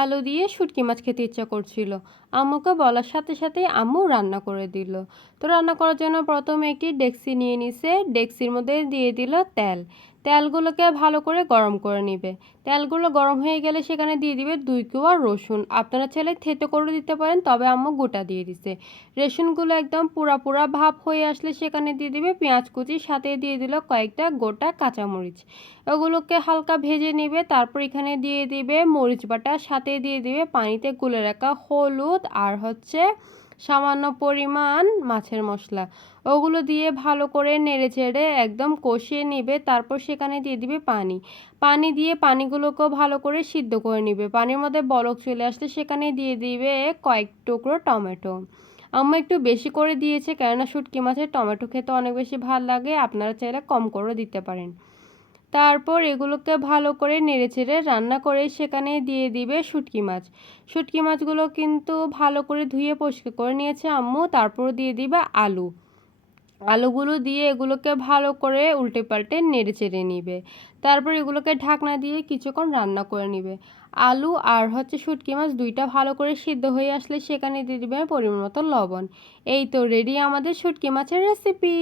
আলু দিয়ে শুটকি মাছ খেতে ইচ্ছা করছিল। আম্মুকে বলার সাথে সাথেই আম্মু রান্না করে দিল। তো রান্না করার জন্য প্রথমে একটি ডেকচি নিয়ে নিছে, ডেকচির মধ্যে দিয়ে দিল তেল। তেলগুলোকে ভালো করে গরম করে নিবে। তেলগুলো গরম হয়ে গেলে সেখানে দিয়ে দিবে 2 কোয়া রসুন। আপনারা চাইলে থেতো করে দিতে পারেন, তবে আম্মু গোটা দিয়ে দিছে। রসুনগুলো একদম পুরা ভাপ হয়ে আসলে সেখানে দিয়ে দিবে পেঁয়াজ কুচি, সাথে দিয়ে দিল কয়েকটা গোটা কাঁচামরিচ। ওগুলোকে হালকা ভেজে নেবে। তারপর এখানে দিয়ে দিবে মরিচ বাটা, সাথে দিয়ে দিবে পানিতে গুলে রাখা হলুদ আর সামান্য পরিমাণ মাছের মশলা। ওগুলো দিয়ে ভালো করে নেড়ে চেড়ে একদম কষিয়ে নেবে। তারপর সেখানে দিয়ে দিবে পানি দিয়ে পানিগুলোকেও ভালো করে সিদ্ধ করে নেবে। পানির মধ্যে বলক চলে আসলে সেখানে দিয়ে দিবে কয়েক টুকরো টমেটো। আম্মা একটু বেশি করে দিয়েছে, কেননা শুটকি মাছের টমেটো খেতে অনেক বেশি ভালো লাগে। আপনারা চাইলে কম করে দিতে পারেন। তারপর এগুলোকে ভালো করে নেড়েচেড়ে রান্না করে সেখানে দিয়ে দিবে শুটকি মাছ। শুটকি মাছগুলো কিন্তু ভালো করে ধুয়ে পরিষ্কার করে নিয়েছে আম্মু। তারপর দিয়ে দিবে আলুগুলো দিয়ে এগুলোকে ভালো করে উল্টে পাল্টে নেড়েচেড়ে নিবে। তারপর এগুলোকে ঢাকনা দিয়ে কিছুক্ষণ রান্না করে নিবে। আলু আর শুটকি মাছ দুইটা ভালো করে সিদ্ধ হয়ে আসলে সেখানে দিয়ে দিবে পরিমাণ মতো লবণ। এই তো রেডি আমাদের শুটকি মাছের রেসিপি।